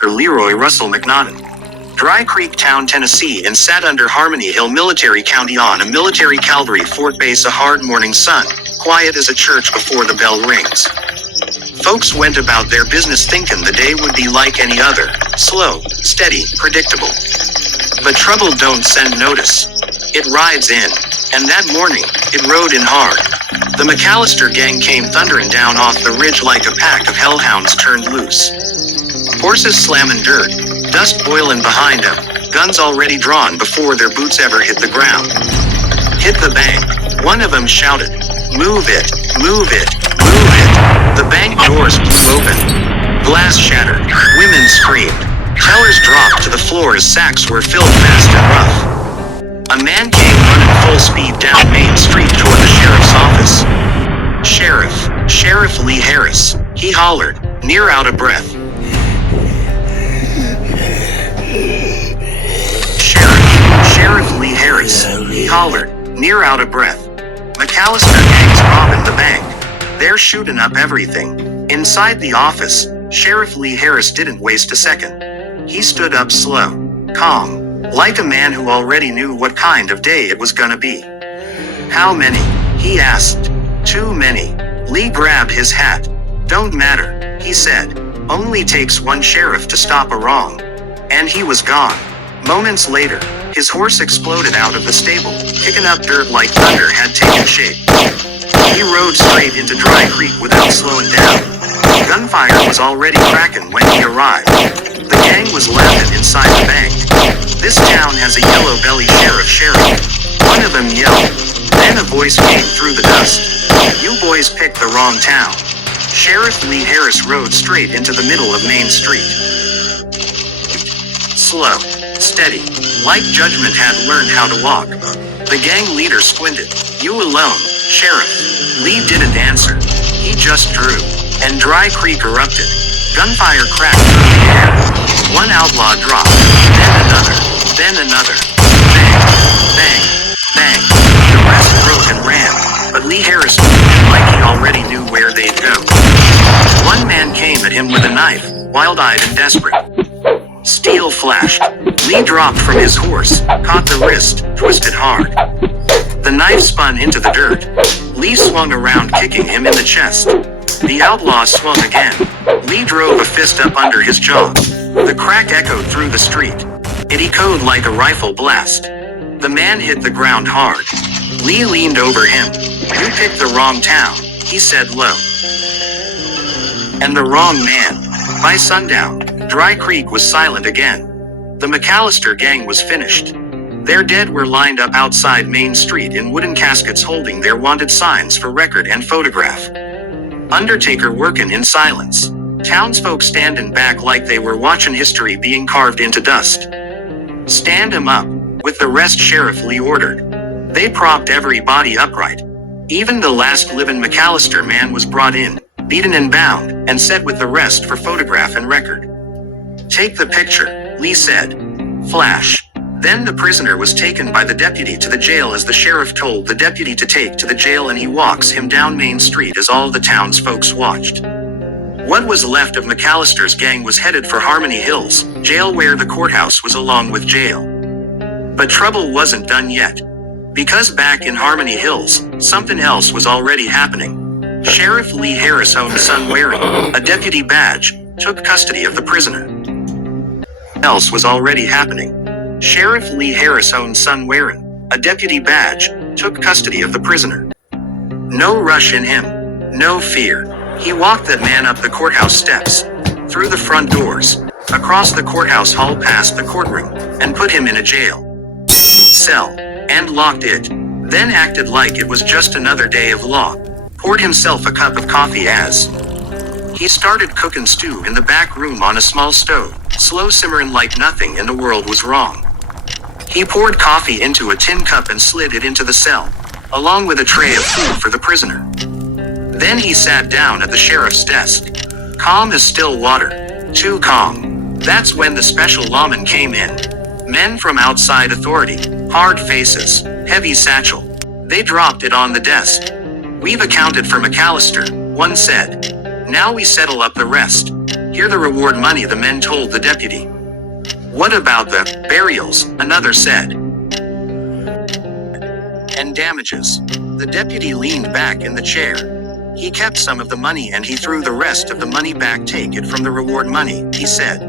Leroy Russell Mcnaughton. Dry Creek Town, Tennessee, and sat under Harmony Hill Military County on a military cavalry fort base a hard morning sun, quiet as a church before the bell rings. Folks went about their business thinking the day would be like any other, slow, steady, predictable. But trouble don't send notice. It rides in, and that morning, it rode in hard. The Mcallister gang came thundering down off the ridge like a pack of hellhounds turned loose. Horses slamming dirt, dust boiling behind them, guns already drawn before their boots ever hit the ground. Hit the bank, one of them shouted, "Move it, move it, move it." The bank doors flew open. Glass shattered, women screamed. Tellers dropped to the floor as sacks were filled fast and rough. A man came running full speed down Main Street toward the sheriff's office. Sheriff Lee Harris, he hollered, near out of breath. Sheriff Lee Harris, he hollered, near out of breath. Mcallister gang's robbing the bank. They're shooting up everything. Inside the office, Sheriff Lee Harris didn't waste a second. He stood up slow, calm, like a man who already knew what kind of day it was gonna be. "How many?" he asked. "Too many." Lee grabbed his hat. "Don't matter," he said. "Only takes one sheriff to stop a wrong." And he was gone. Moments later, his horse exploded out of the stable, kicking up dirt like thunder had taken shape. He rode straight into Dry Creek without slowing down. Gunfire was already cracking when he arrived. The gang was laughing inside the bank. "This town has a yellow-belly sheriff. One of them yelled. Then a voice came through the dust. "You boys picked the wrong town." Sheriff Lee Harris rode straight into the middle of Main Street. Slow, steady, like judgment had learned how to walk. The gang leader squinted. "You alone, Sheriff?" Lee didn't answer. He just drew, and Dry Creek erupted. Gunfire cracked through the air. One outlaw dropped, then another. Bang, bang, bang. The rest broke and ran, but Lee Harris moved in like he already knew where they'd go. One man came at him with a knife, wild-eyed and desperate. Steel flashed. Lee dropped from his horse, caught the wrist, twisted hard. The knife spun into the dirt. Lee swung around, kicking him in the chest. The outlaw swung again. Lee drove a fist up under his jaw. The crack echoed through the street. It echoed like a rifle blast. The man hit the ground hard. Lee leaned over him. "You picked the wrong town," he said low. And the wrong man. By sundown, Dry Creek was silent again. The Mcallister gang was finished. Their dead were lined up outside Main Street in wooden caskets holding their wanted signs for record and photograph. Undertaker working in silence. Townsfolk standing back like they were watching history being carved into dust. "Stand 'em up," with the rest Sheriff Lee ordered. They propped every body upright. Even the last living Mcallister man was brought in, beaten and bound, and set with the rest for photograph and record. "Take the picture," Lee said. Flash. Then the prisoner was taken by the deputy to the jail as the sheriff told the deputy to take to the jail, and he walks him down Main Street as all the townsfolk watched. What was left of Mcallister's gang was headed for Harmony Hills, jail where the courthouse was along with jail. But trouble wasn't done yet. Because back in Harmony Hills, something else was already happening. Sheriff Lee Harris' own son, wearing a deputy badge, took custody of the prisoner. Else was already happening. Sheriff Lee Harris' own son, wearing a deputy badge, took custody of the prisoner. No rush in him. No fear. He walked that man up the courthouse steps, through the front doors, across the courthouse hall past the courtroom, and put him in a jail cell, and locked it. Then acted like it was just another day of law. Poured himself a cup of coffee as he started cooking stew in the back room on a small stove, slow simmering like nothing in the world was wrong. He poured coffee into a tin cup and slid it into the cell, along with a tray of food for the prisoner. Then he sat down at the sheriff's desk. Calm as still water. Too calm. That's when the special lawmen came in. Men from outside authority. Hard faces. Heavy satchel. They dropped it on the desk. "We've accounted for Mcallister," one said. "Now we settle up the rest." Here the reward money, the men told the deputy. What about the burials? Another said. And damages. The deputy leaned back in the chair. He kept some of the money and he threw the rest of the money back. Take it from the reward money, he said.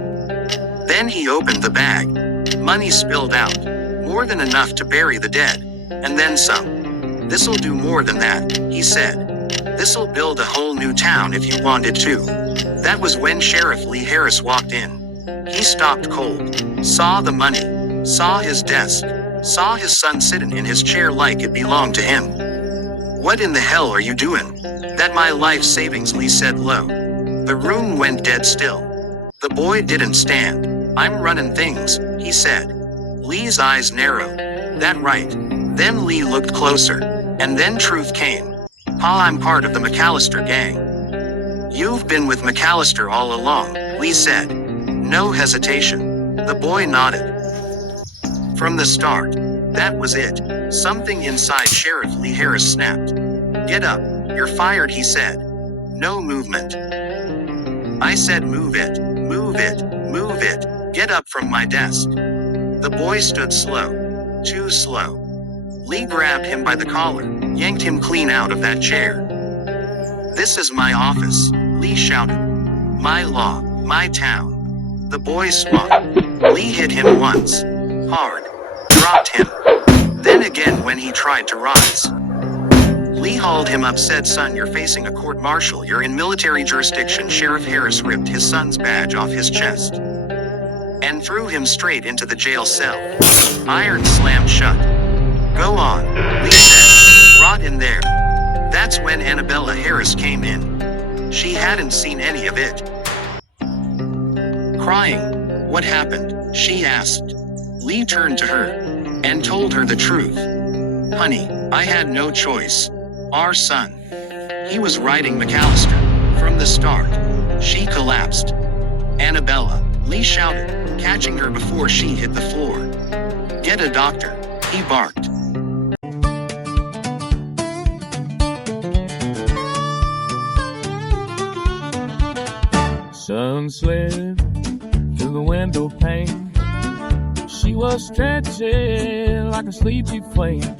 Then he opened the bag. Money spilled out. More than enough to bury the dead. And then some. This'll do more than that, he said. This'll build a whole new town if you wanted to. That was when Sheriff Lee Harris walked in. He stopped cold. Saw the money. Saw his desk. Saw his son sitting in his chair like it belonged to him. What in the hell are you doing? That my life savings, Lee said low. The room went dead still. The boy didn't stand. I'm running things, he said. Lee's eyes narrowed. That right. Then Lee looked closer. And then truth came. Pa, I'm part of the Mcallister gang. You've been with Mcallister all along, Lee said. No hesitation. The boy nodded. From the start. That was it. Something inside Sheriff Lee Harris snapped. Get up. You're fired, he said. No movement. I said move it. Move it. Move it. Get up from my desk. The boy stood slow. Too slow. Lee grabbed him by the collar, yanked him clean out of that chair. This is my office, Lee shouted. My law, my town. The boy swung. Lee hit him once. Hard. Dropped him. Then again when he tried to rise. Lee hauled him up, said, son, you're facing a court-martial. You're in military jurisdiction. Sheriff Harris ripped his son's badge off his chest and threw him straight into the jail cell. Iron slammed shut. Go on, Lee said. Rot in there. That's when Annabella Harris came in. She hadn't seen any of it. Crying. What happened? She asked. Lee turned to her and told her the truth. Honey, I had no choice. Our son. He was riding Mcallister. From the start. She collapsed. Annabella, Lee shouted, catching her before she hit the floor. Get a doctor, he barked. Sun slid through the window pane. She was stretching like a sleepy flame.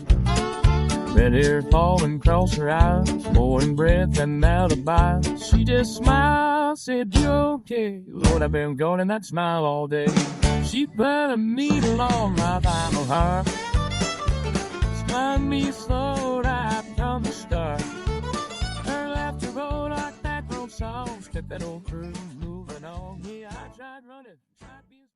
Red hair falling across her eyes, more in breath than alibi. She just smiled, said, you okay? Lord, I've been guarding that smile all day. She put a needle on my vital heart. Spun me slow right from the start. Her laughter rolled like that old song. Kept that old crew moving on. Yeah, I tried running, tried being...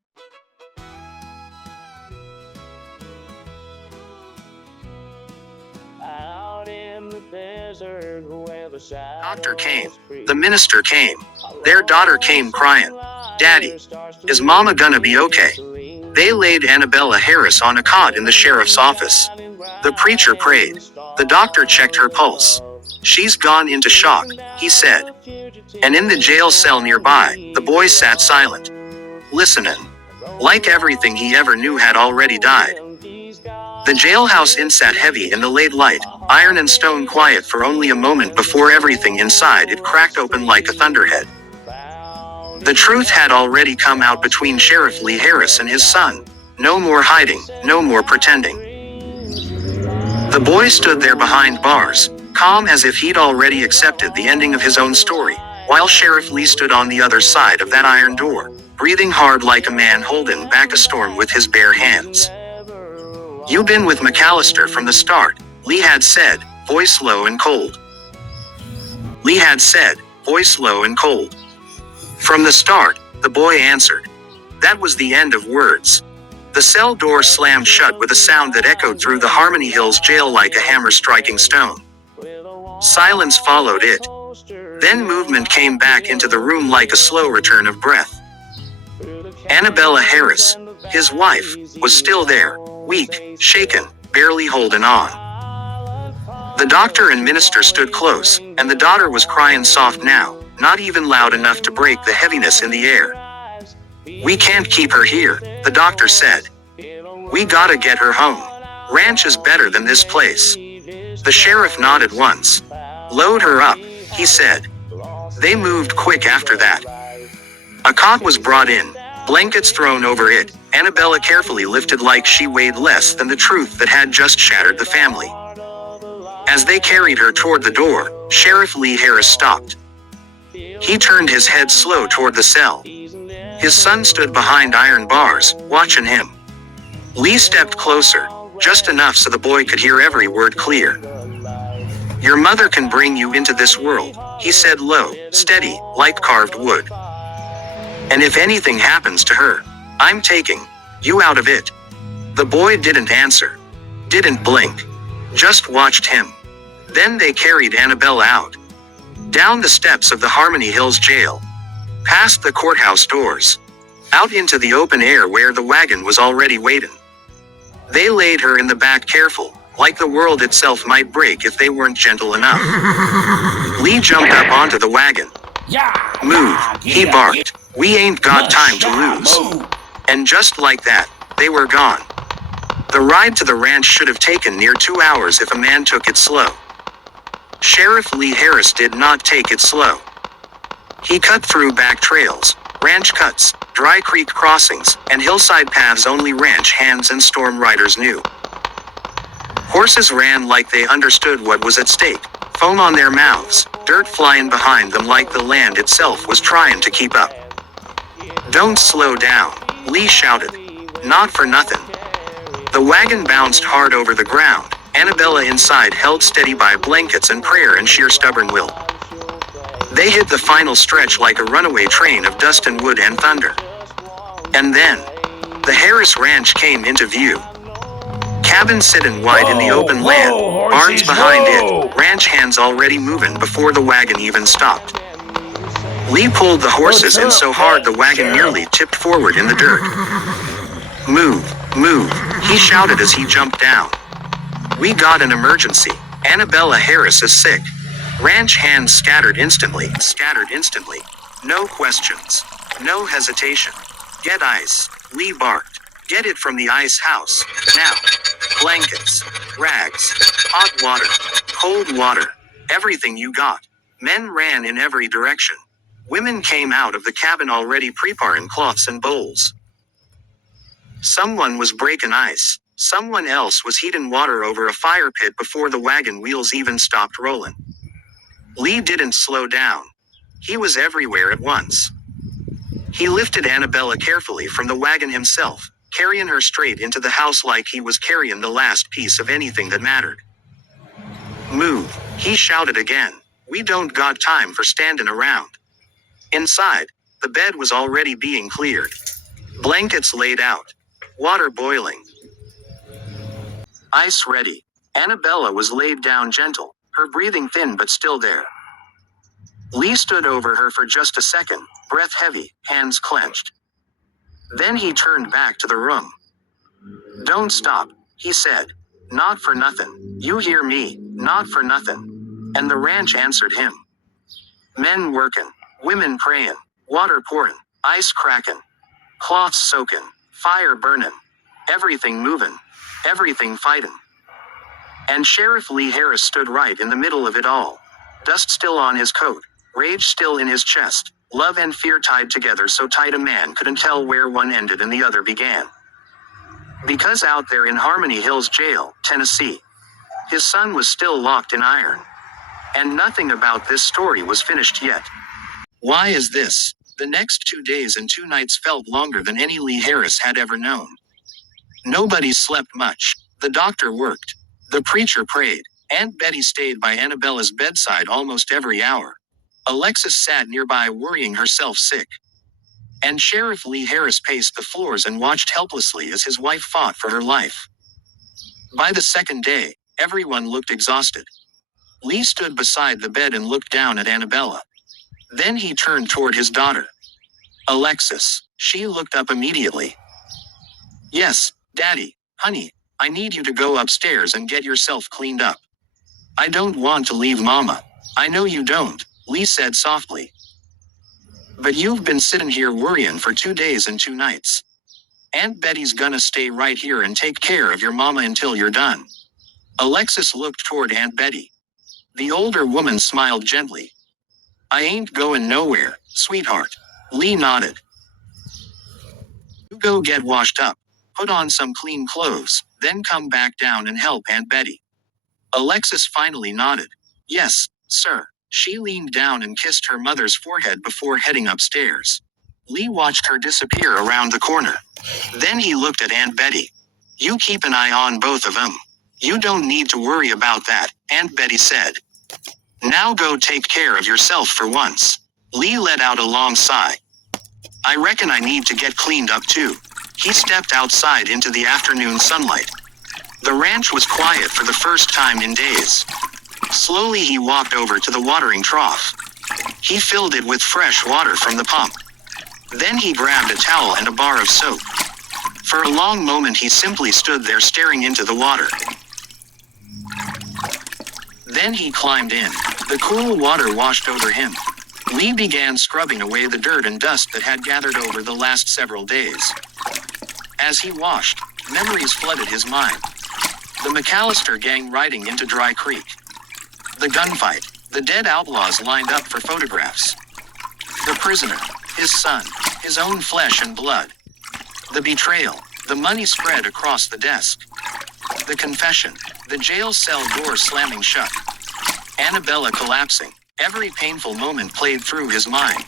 Out in the desert where the Doctor came. The minister came. Their daughter came crying. Daddy, is Mama gonna be okay? They laid Annabella Harris on a cot in the sheriff's office. The preacher prayed. The doctor checked her pulse. She's gone into shock, he said. And in the jail cell nearby, the boy sat silent, listening. Like everything he ever knew had already died. The jailhouse inn sat heavy in the late light, iron and stone quiet for only a moment before everything inside it cracked open like a thunderhead. The truth had already come out between Sheriff Lee Harris and his son. No more hiding, no more pretending. The boy stood there behind bars, calm as if he'd already accepted the ending of his own story, while Sheriff Lee stood on the other side of that iron door, breathing hard like a man holding back a storm with his bare hands. You've been with Mcallister from the start, Lee had said, voice low and cold. Lee had said, voice low and cold. From the start, the boy answered. That was the end of words. The cell door slammed shut with a sound that echoed through the Harmony Hills jail like a hammer striking stone. Silence followed it. Then movement came back into the room like a slow return of breath. Annabella Harris, his wife, was still there, weak, shaken, barely holding on. The doctor and minister stood close, and the daughter was crying soft now, not even loud enough to break the heaviness in the air. We can't keep her here, the doctor said. We gotta get her home. Ranch is better than this place. The sheriff nodded once. Load her up, he said. They moved quick after that. A cot was brought in, blankets thrown over it, Annabella carefully lifted like she weighed less than the truth that had just shattered the family. As they carried her toward the door, Sheriff Lee Harris stopped. He turned his head slow toward the cell. His son stood behind iron bars, watching him. Lee stepped closer, just enough so the boy could hear every word clear. "Your mother can bring you into this world," he said low, steady, like carved wood. "And if anything happens to her, I'm taking you out of it." The boy didn't answer, didn't blink, just watched him. Then they carried Annabella out. Down the steps of the Harmony Hills jail. Past the courthouse doors. Out into the open air where the wagon was already waiting. They laid her in the back careful, like the world itself might break if they weren't gentle enough. Lee jumped up onto the wagon. "Move," he barked. "We ain't got time to lose." And just like that, they were gone. The ride to the ranch should have taken near 2 hours if a man took it slow. Sheriff Lee Harris did not take it slow. He cut through back trails, ranch cuts, dry creek crossings, and hillside paths only ranch hands and storm riders knew. Horses ran like they understood what was at stake, foam on their mouths, dirt flying behind them like the land itself was trying to keep up. "Don't slow down," Lee shouted. "Not for nothing." The wagon bounced hard over the ground, Annabella inside held steady by blankets and prayer and sheer stubborn will. They hit the final stretch like a runaway train of dust and wood and thunder. And then, the Harris Ranch came into view. Cabin sitting wide in the open land, barns behind it, ranch hands already moving before the wagon even stopped. Lee pulled the horses in so hard the wagon nearly tipped forward in the dirt. "Move, move," he shouted as he jumped down. "We got an emergency. Annabella Harris is sick." Ranch hands scattered instantly. No questions. No hesitation. "Get ice," Lee barked. "Get it from the ice house, now. Blankets, rags, hot water, cold water, everything you got." Men ran in every direction. Women came out of the cabin already preparing cloths and bowls. Someone was breaking ice. Someone else was heating water over a fire pit before the wagon wheels even stopped rolling. Lee didn't slow down. He was everywhere at once. He lifted Annabella carefully from the wagon himself, carrying her straight into the house like he was carrying the last piece of anything that mattered. "Move," he shouted again. "We don't got time for standing around." Inside, the bed was already being cleared. Blankets laid out. Water boiling. Ice ready. Annabella was laid down gentle, her breathing thin but still there. Lee stood over her for just a second, breath heavy, hands clenched. Then he turned back to the room. "Don't stop," he said. "Not for nothing. You hear me, not for nothing." And the ranch answered him. Men working, women praying, water pouring, ice cracking, cloths soaking, fire burning, everything moving, everything fighting. And Sheriff Lee Harris stood right in the middle of it all. Dust still on his coat, rage still in his chest, love and fear tied together so tight a man couldn't tell where one ended and the other began. Because out there in Harmony Hills Jail, Tennessee, his son was still locked in iron. And nothing about this story was finished yet. Why is this? The next 2 days and 2 nights felt longer than any Lee Harris had ever known. Nobody slept much. The doctor worked. The preacher prayed. Aunt Betty stayed by Annabella's bedside almost every hour. Alexis sat nearby worrying herself sick. And Sheriff Lee Harris paced the floors and watched helplessly as his wife fought for her life. By the second day, everyone looked exhausted. Lee stood beside the bed and looked down at Annabella. Then he turned toward his daughter. "Alexis." She looked up immediately. "Yes, Daddy, honey, I need you to go upstairs and get yourself cleaned up." "I don't want to leave Mama." "I know you don't," Lee said softly. "But you've been sitting here worrying for 2 days and 2 nights. Aunt Betty's gonna stay right here and take care of your mama until you're done." Alexis looked toward Aunt Betty. The older woman smiled gently. "I ain't going nowhere, sweetheart. Lee nodded. You go get washed up, put on some clean clothes, then come back down and help Aunt Betty. Alexis finally nodded. Yes, sir. She leaned down and kissed her mother's forehead before heading upstairs. Lee watched her disappear around the corner. Then he looked at Aunt Betty. You keep an eye on both of them. You don't need to worry about that, Aunt Betty said. Now go take care of yourself for once. Lee let out a long sigh. I reckon I need to get cleaned up too. He stepped outside into the afternoon sunlight. The ranch was quiet for the first time in days. Slowly he walked over to the watering trough. He filled it with fresh water from the pump. Then he grabbed a towel and a bar of soap. For a long moment he simply stood there staring into the water. Then he climbed in. The cool water washed over him. Lee began scrubbing away the dirt and dust that had gathered over the last several days. As he washed, memories flooded his mind. The Mcallister gang riding into Dry Creek. The gunfight, the dead outlaws lined up for photographs. The prisoner, his son, his own flesh and blood. The betrayal, the money spread across the desk. The confession, the jail cell door slamming shut. Annabella collapsing, every painful moment played through his mind.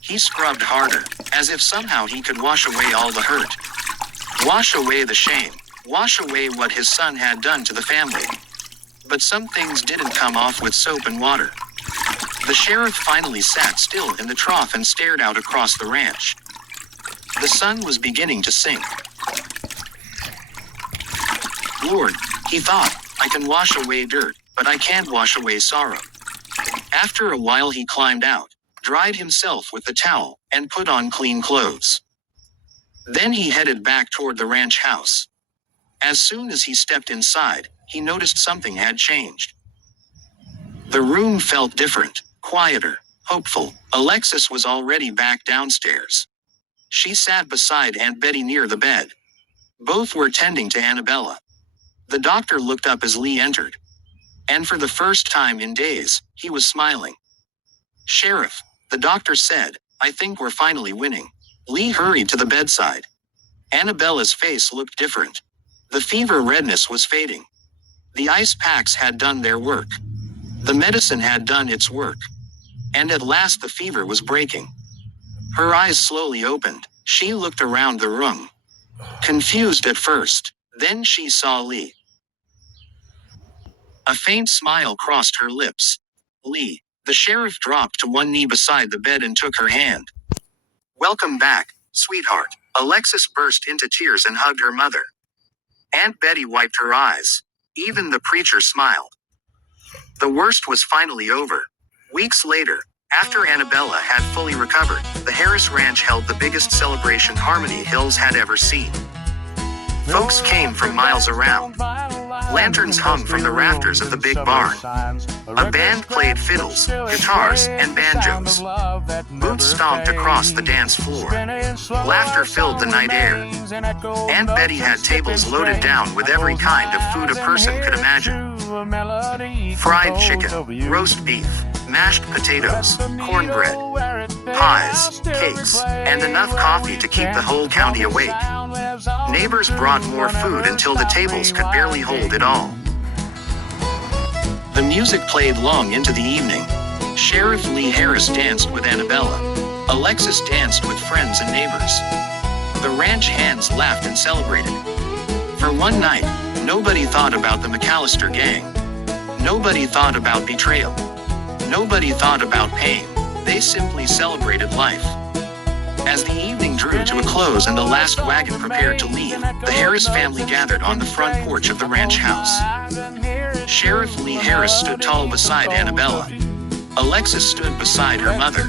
He scrubbed harder, as if somehow he could wash away all the hurt. Wash away the shame, wash away what his son had done to the family. But some things didn't come off with soap and water. The sheriff finally sat still in the trough and stared out across the ranch. The sun was beginning to sink. Lord, he thought, I can wash away dirt, but I can't wash away sorrow. After a while he climbed out, dried himself with the towel, and put on clean clothes. Then he headed back toward the ranch house. As soon as he stepped inside, he noticed something had changed. The room felt different, quieter, hopeful. Alexis was already back downstairs. She sat beside Aunt Betty near the bed. Both were tending to Annabella. The doctor looked up as Lee entered. And for the first time in days, he was smiling. Sheriff, the doctor said, I think we're finally winning. Lee hurried to the bedside. Annabella's face looked different. The fever redness was fading. The ice packs had done their work. The medicine had done its work. And at last the fever was breaking. Her eyes slowly opened. She looked around the room. Confused at first, then she saw Lee. A faint smile crossed her lips. Lee. The sheriff dropped to one knee beside the bed and took her hand. Welcome back, sweetheart. Alexis burst into tears and hugged her mother. Aunt Betty wiped her eyes. Even the preacher smiled. The worst was finally over. Weeks later, after Annabella had fully recovered, the Harris Ranch held the biggest celebration Harmony Hills had ever seen. Folks came from miles around. Lanterns hung from the rafters of the big barn. A band played fiddles, guitars, and banjos. Boots stomped across the dance floor. Laughter filled the night air. Aunt Betty had tables loaded down with every kind of food a person could imagine. Fried chicken, roast beef, mashed potatoes, cornbread, pies, cakes, and enough coffee to keep the whole county awake. Neighbors brought more food until the tables could barely hold it all. The music played long into the evening. Sheriff Lee Harris danced with Annabella. Alexis danced with friends and neighbors. The ranch hands laughed and celebrated. For one night, nobody thought about the Mcallister gang. Nobody thought about betrayal. Nobody thought about pain. They simply celebrated life. As the evening drew to a close and the last wagon prepared to leave, the Harris family gathered on the front porch of the ranch house. Sheriff Lee Harris stood tall beside Annabella. Alexis stood beside her mother.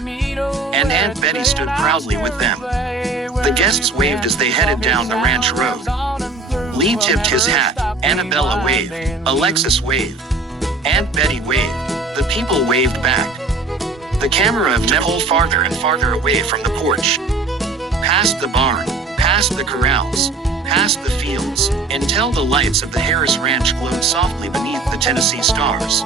And Aunt Betty stood proudly with them. The guests waved as they headed down the ranch road. Lee tipped his hat. Annabella waved. Alexis waved. Aunt Betty waved. The people waved back. The camera pulled farther and farther away from the porch. Past the barn, past the corrals, past the fields, until the lights of the Harris Ranch glowed softly beneath the Tennessee stars.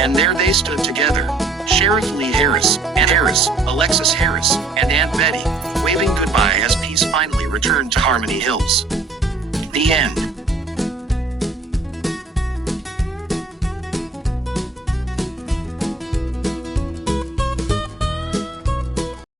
And there they stood together, Sheriff Lee Harris, Aunt Harris, Alexis Harris, and Aunt Betty, waving goodbye as peace finally returned to Harmony Hills. The end.